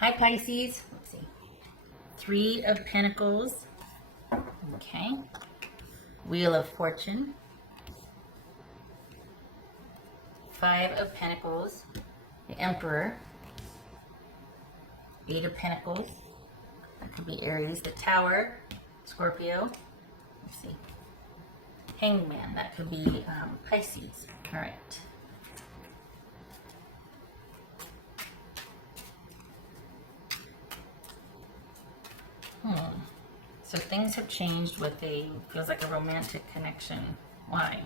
Hi, Pisces. Let's see. 3 of Pentacles. Okay. Wheel of Fortune. 5 of Pentacles. The Emperor. 8 of Pentacles. That could be Aries. The Tower. Scorpio. Let's see. Hanged Man. That could be Pisces. All right. So things have changed with feels like a romantic connection. Why?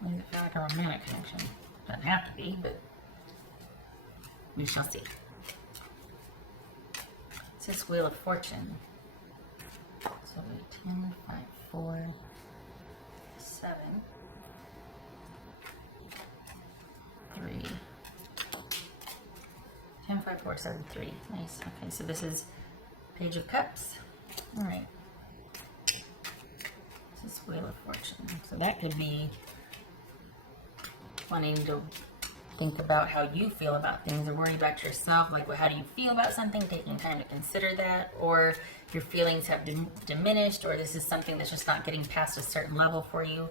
Why does it feel like a romantic connection? Doesn't have to be, but we shall see. It's this Wheel of Fortune. So 10, 5, 4, 7, 3. 10, 5, 4, 7, 3. Nice. Okay, so this is Page of Cups. All right. This is Wheel of Fortune. So that could be wanting to think about how you feel about things or worry about yourself. Like, how do you feel about something? Taking time to consider that. Or your feelings have diminished, or this is something that's just not getting past a certain level for you.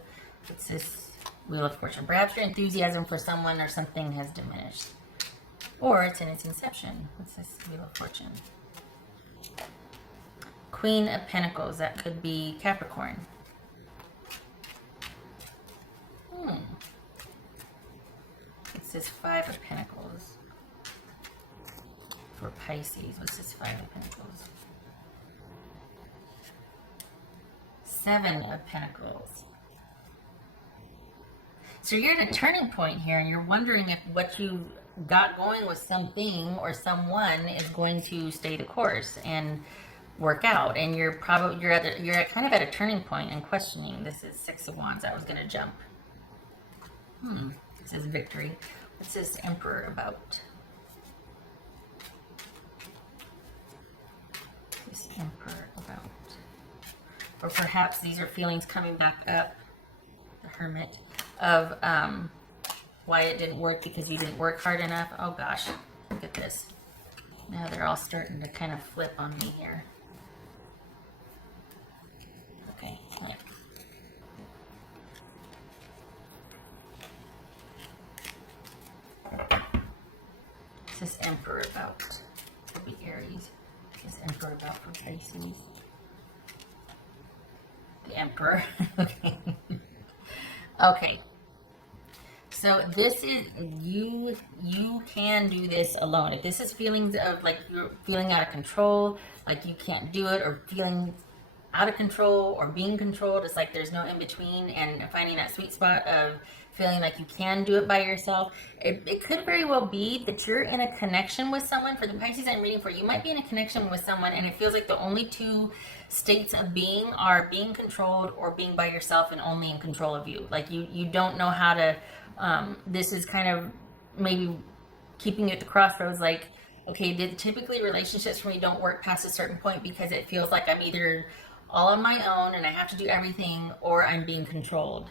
It's this Wheel of Fortune. Perhaps your enthusiasm for someone or something has diminished. Or it's in its inception. What's this Wheel of Fortune? Queen of Pentacles. That could be Capricorn. It says 5 of Pentacles for Pisces. What's this 5 of Pentacles? 7 of Pentacles. So you're at a turning point here, and you're wondering if what you got going with something or someone is going to stay the course and work out. And you're kind of at a turning point and questioning. This is 6 of Wands. I was going to jump. It says Victory. What's this Emperor about? This Emperor about. Or perhaps these are feelings coming back up. The Hermit. Of why it didn't work because you didn't work hard enough. Oh gosh, look at this. Now they're all starting to kind of flip on me here. Okay. Right. What's this Emperor about? Could be Aries. What's this Emperor about for Pisces? The Emperor. Okay. Okay. So this is, you can do this alone. If this is feelings of like you're feeling out of control, like you can't do it, or feeling out of control or being controlled, it's like there's no in between, and finding that sweet spot of feeling like you can do it by yourself. It could very well be that you're in a connection with someone. For the Pisces I'm reading for, you might be in a connection with someone, and it feels like the only 2 states of being are being controlled or being by yourself and only in control of you. Like you don't know how to, this is kind of maybe keeping you at the crossroads. Like, okay, typically relationships for me don't work past a certain point because it feels like I'm either all on my own and I have to do everything, or I'm being controlled,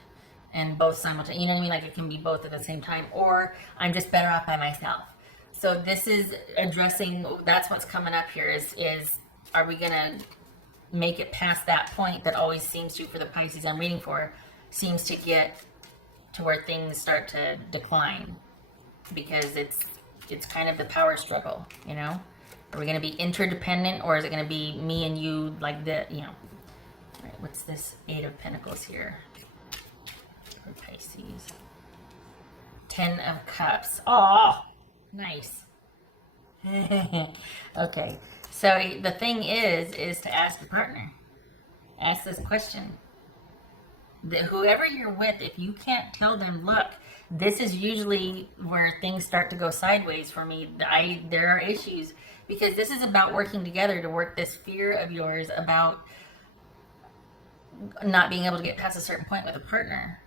and both simultaneously. You know what I mean? Like it can be both at the same time, or I'm just better off by myself. So this is addressing, that's what's coming up here is are we going to make it past that point that always seems to, for the Pisces I'm reading for, seems to get to where things start to decline, because it's kind of the power struggle, you know? Are we going to be interdependent, or is it going to be me and you, like the, you know? All right, what's this 8 of Pentacles here for Pisces? 10 of Cups. Oh, nice. Okay, so the thing is to ask your partner. Ask this question. Whoever you're with, if you can't tell them, look, this is usually where things start to go sideways for me. There are issues, because this is about working together to work this fear of yours about not being able to get past a certain point with a partner.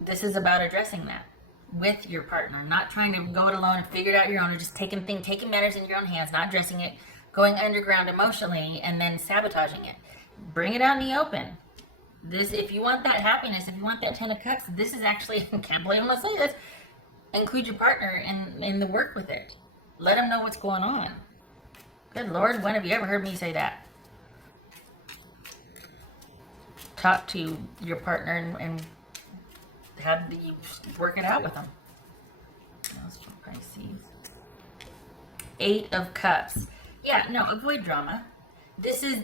This is about addressing that with your partner, not trying to go it alone and figure it out your own, or just taking matters in your own hands, not addressing it, going underground emotionally, and then sabotaging it. Bring it out in the open. This, if you want that happiness, if you want that 10 of Cups, this is actually, I can't believe I'm gonna say this, include your partner in the work with it. Let them know what's going on. Good Lord, when have you ever heard me say that? Talk to your partner and how do you work it out with them? That's from Pisces. 8 of Cups. Yeah, no, avoid drama. This is,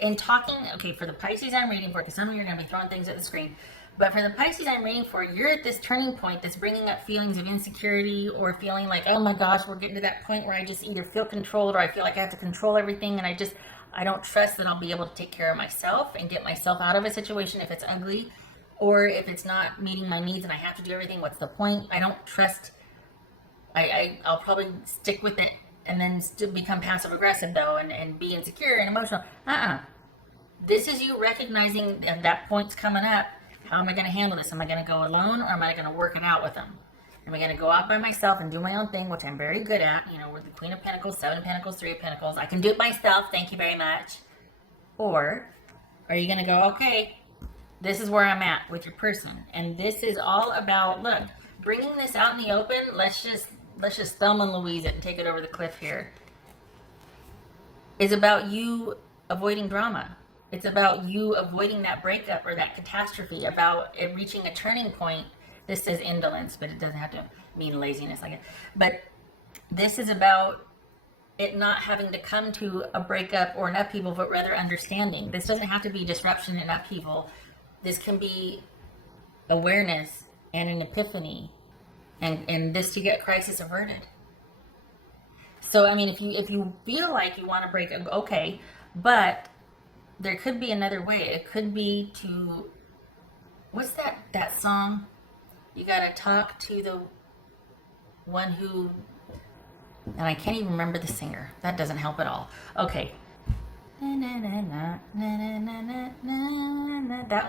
in talking, okay, for the Pisces I'm reading for, because some of you are going to be throwing things at the screen, but for the Pisces I'm reading for, you're at this turning point that's bringing up feelings of insecurity or feeling like, oh my gosh, we're getting to that point where I just either feel controlled or I feel like I have to control everything, and I don't trust that I'll be able to take care of myself and get myself out of a situation if it's ugly, or if it's not meeting my needs and I have to do everything, what's the point? I don't trust, I'll probably stick with it and then still become passive aggressive though and be insecure and emotional. This is you recognizing that point's coming up. How am I going to handle this? Am I going to go alone, or am I going to work it out with them? Am I going to go out by myself and do my own thing, which I'm very good at? You know, with the Queen of Pentacles, 7 of Pentacles, 3 of Pentacles. I can do it myself. Thank you very much. Or are you going to go, okay, this is where I'm at with your person. And this is all about, look, bringing this out in the open. Let's just Thelma and Louise it and take it over the cliff here. Is about you avoiding drama. It's about you avoiding that breakup or that catastrophe, about it reaching a turning point. This says indolence, but it doesn't have to mean laziness, I guess. But this is about it not having to come to a breakup or an upheaval, but rather understanding. This doesn't have to be disruption and upheaval. This can be awareness and an epiphany, and this to get crisis averted. So, I mean, if you feel like you want to break up, okay, but there could be another way. It could be to, what's that song? You gotta talk to the one who, and I can't even remember the singer. That doesn't help at all. Okay. That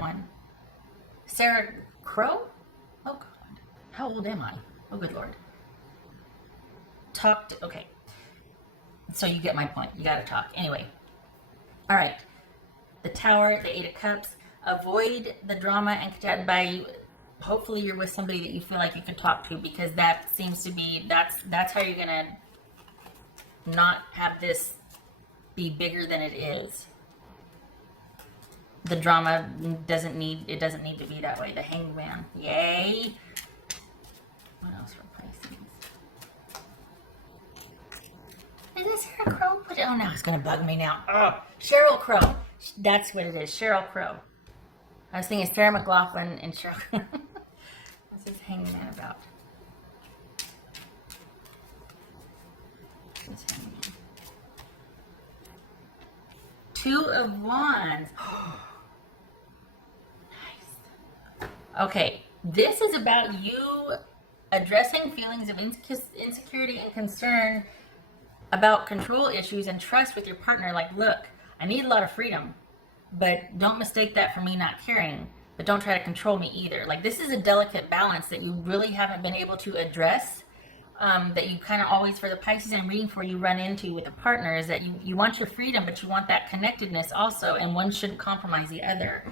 one. Sarah Crow? Oh God. How old am I? Oh good Lord. Talk to, okay. So you get my point. You gotta talk. Anyway. All right. The Tower, the 8 of Cups. Avoid the drama and by, hopefully you're with somebody that you feel like you can talk to, because that seems to be, that's how you're gonna not have this be bigger than it is. The drama doesn't need to be that way. The Hangman. Yay. What else for Pisces? Is this Sarah Crow? Oh, now it's going to bug me now. Oh, Sheryl Crow. That's what it is. Sheryl Crow. I was thinking Sarah McLachlan and Sheryl. What's this Hangman about? This Hangman. 2 of Wands. Nice. Okay, this is about you addressing feelings of insecurity and concern about control issues and trust with your partner. Like, look, I need a lot of freedom, but don't mistake that for me not caring, but don't try to control me either. Like, this is a delicate balance that you really haven't been able to address, that you kind of always, for the Pisces I'm reading for, you run into with a partner, is that you want your freedom, but you want that connectedness also, and one shouldn't compromise the other.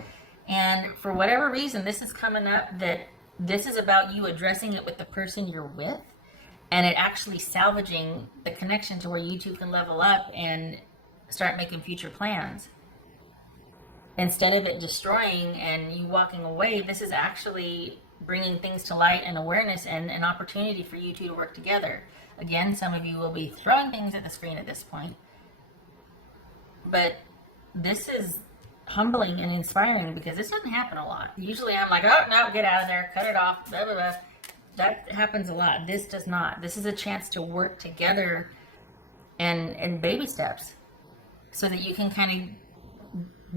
And for whatever reason, this is coming up that this is about you addressing it with the person you're with, and it actually salvaging the connection to where you two can level up and start making future plans. Instead of it destroying and you walking away, this is actually bringing things to light and awareness and an opportunity for you two to work together. Again, some of you will be throwing things at the screen at this point, but this is humbling and inspiring because this doesn't happen a lot. Usually I'm like, oh no, get out of there, cut it off, blah, blah, blah. That happens a lot. This does not. This is a chance to work together and baby steps so that you can kind of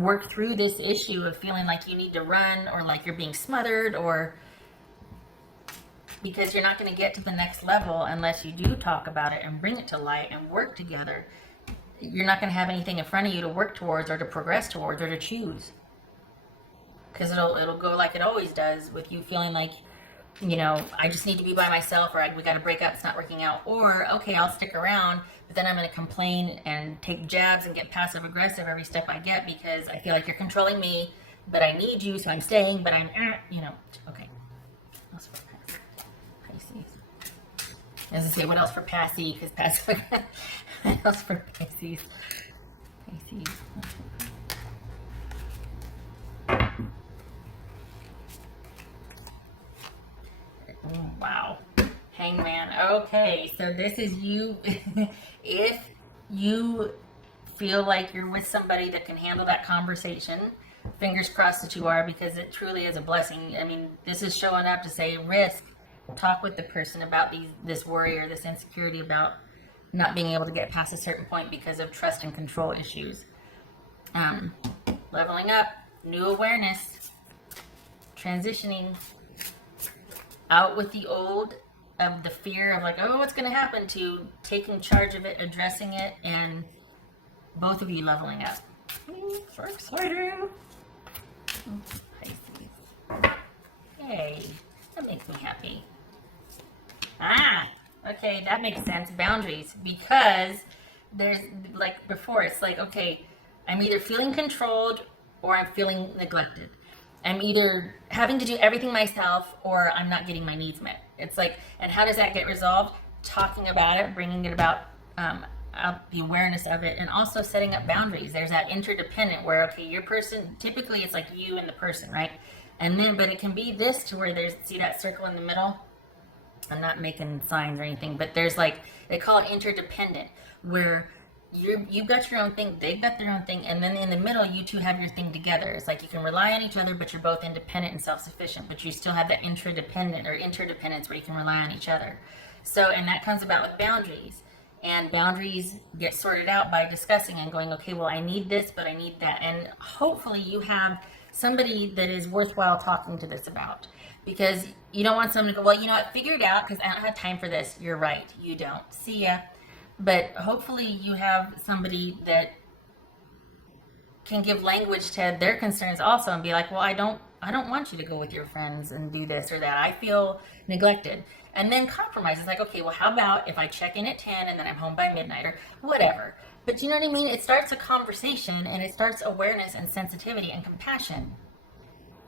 work through this issue of feeling like you need to run or like you're being smothered, or because you're not going to get to the next level unless you do talk about it and bring it to light and work together. You're not going to have anything in front of you to work towards or to progress towards or to choose, because it'll go like it always does with you feeling like, you know, I just need to be by myself, or we got to break up, it's not working out, or okay, I'll stick around, but then I'm going to complain and take jabs and get passive aggressive every step I get because I feel like you're controlling me, but I need you, so I'm staying, but I'm, you know, okay. Pisces. As I say, what else for Passy? Because Passy, what else for Pisces? Pisces. Wow. Hangman. Okay, so this is you. If you feel like you're with somebody that can handle that conversation, fingers crossed that you are, because it truly is a blessing. I mean, this is showing up to say risk. Talk with the person about this worry or this insecurity about not being able to get past a certain point because of trust and control issues. Leveling up, new awareness, transitioning out with the old, of the fear of like, oh, what's going to happen, to taking charge of it, addressing it, and both of you leveling up. So exciting. Pisces. Yay. That makes me happy. Okay, that makes sense. Boundaries. Because there's, like before, it's like, okay, I'm either feeling controlled or I'm feeling neglected. I'm either having to do everything myself or I'm not getting my needs met. It's like, and how does that get resolved? Talking about it, bringing it about, the awareness of it, and also setting up boundaries. There's that interdependent where, okay, your person, typically it's like you and the person, right? And then, but it can be this to where there's, see that circle in the middle? I'm not making signs or anything, but there's like, they call it interdependent, where you've got your own thing, they've got their own thing, and then in the middle, you two have your thing together. It's like you can rely on each other, but you're both independent and self-sufficient, but you still have that interdependent or interdependence where you can rely on each other. So, and that comes about with boundaries. And boundaries get sorted out by discussing and going, okay, well, I need this, but I need that. And hopefully you have somebody that is worthwhile talking to this about. Because you don't want someone to go, well, you know what, figure it out because I don't have time for this. You're right, you don't. See ya. But hopefully you have somebody that can give language to their concerns also and be like, well, I don't want you to go with your friends and do this or that. I feel neglected. And then compromise. It's like, okay, well, how about if I check in at 10 and then I'm home by midnight or whatever. But you know what I mean? It starts a conversation and it starts awareness and sensitivity and compassion.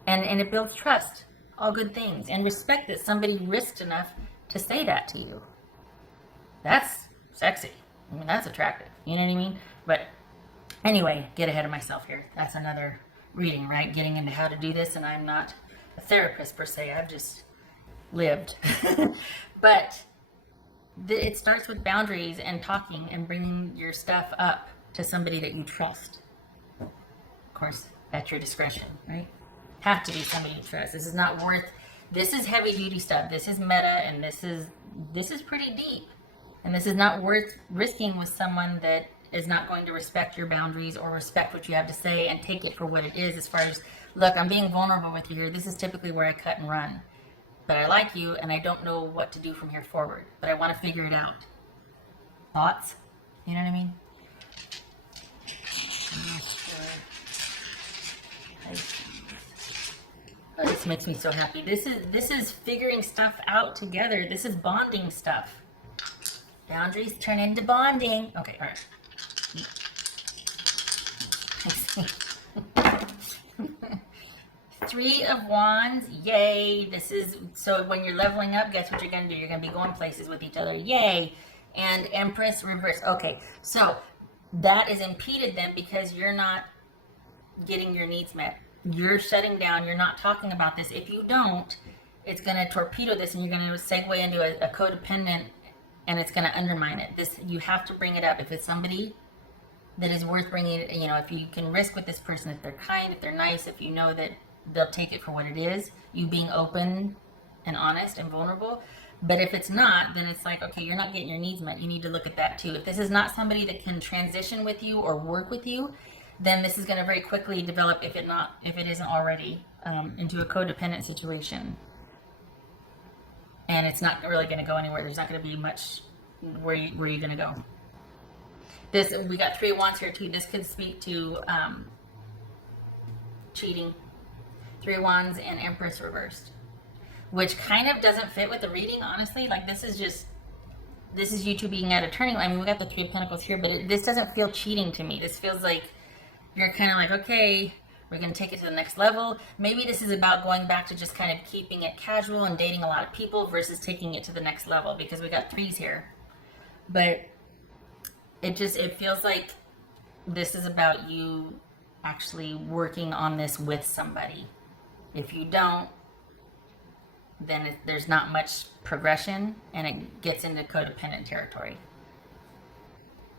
And it builds trust. All good things. And respect that somebody risked enough to say that to you. That's sexy. I mean, that's attractive. You know what I mean? But anyway, get ahead of myself here. That's another reading, right? Getting into how to do this. And I'm not a therapist per se. I've just lived. But it starts with boundaries and talking and bringing your stuff up to somebody that you trust. Of course, at your discretion, right? Have to be somebody you trust. This is not worth, this is heavy duty stuff. This is meta, and this is pretty deep. And this is not worth risking with someone that is not going to respect your boundaries or respect what you have to say and take it for what it is. As far as, look, I'm being vulnerable with you here. This is typically where I cut and run. But I like you, and I don't know what to do from here forward. But I want to figure it out. Thoughts? You know what I mean? Oh, this makes me so happy. This is figuring stuff out together. This is bonding stuff. Boundaries turn into bonding. Okay, all right. Three of Wands, yay. This is, so when you're leveling up, guess what you're going to do? You're going to be going places with each other, yay. And Empress reverse. Okay, so that is impeded then because you're not getting your needs met. You're shutting down, you're not talking about this. If you don't, it's going to torpedo this and you're going to segue into a codependent, and it's going to undermine it. This, you have to bring it up. If it's somebody that is worth bringing it, you know, if you can risk with this person, if they're kind, if they're nice, if you know that they'll take it for what it is, you being open and honest and vulnerable. But if it's not, then it's like, okay, you're not getting your needs met. You need to look at that too. If this is not somebody that can transition with you or work with you, then this is going to very quickly develop, if it isn't already, into a codependent situation. And it's not really going to go anywhere. There's not going to be much where you're going to go. This, we got Three of Wands here too. This could speak to cheating. Three of Wands and Empress reversed, which kind of doesn't fit with the reading, honestly. Like, this is you two being at a turning. I mean, we got the Three of Pentacles here, but this doesn't feel cheating to me. This feels like you're kind of like, okay, We're going to take it to the next level. Maybe this is about going back to just kind of keeping it casual and dating a lot of people versus taking it to the next level, because we got threes here. But it feels like this is about you actually working on this with somebody. If you don't, then there's not much progression and it gets into codependent territory.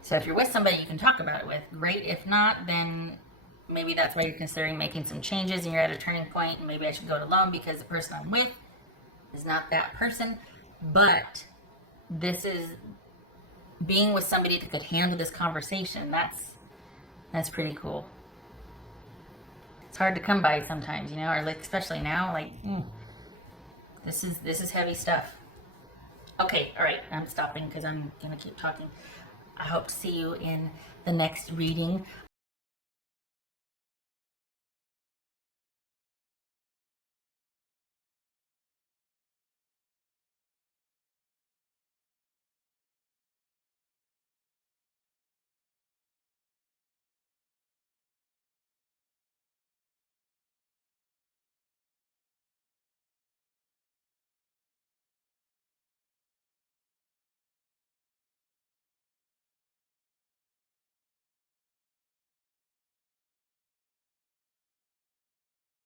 So if you're with somebody you can talk about it with, great. If not, then maybe that's why you're considering making some changes and you're at a turning point. And maybe I should go it alone because the person I'm with is not that person. But this is being with somebody that could handle this conversation. That's pretty cool. It's hard to come by sometimes, or like especially now, like this is heavy stuff. Okay, all right, I'm stopping because I'm gonna keep talking. I hope to see you in the next reading.